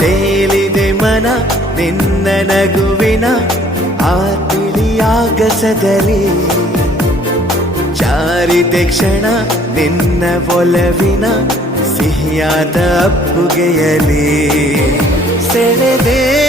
ತೇಲಿದೆ ಮನ ನಿನ್ನ ನಗುವಿನ ಆ ತಿಳಿಯಾಗಸದಲ್ಲಿ, ಜಾರಿದೆ ಕ್ಷಣ ನಿನ್ನ ಒಲವಿನ ಸಿಹಿಯಾದ ಅಪ್ಪುಗೆಯಲಿ, ಸೆಳೆದೆ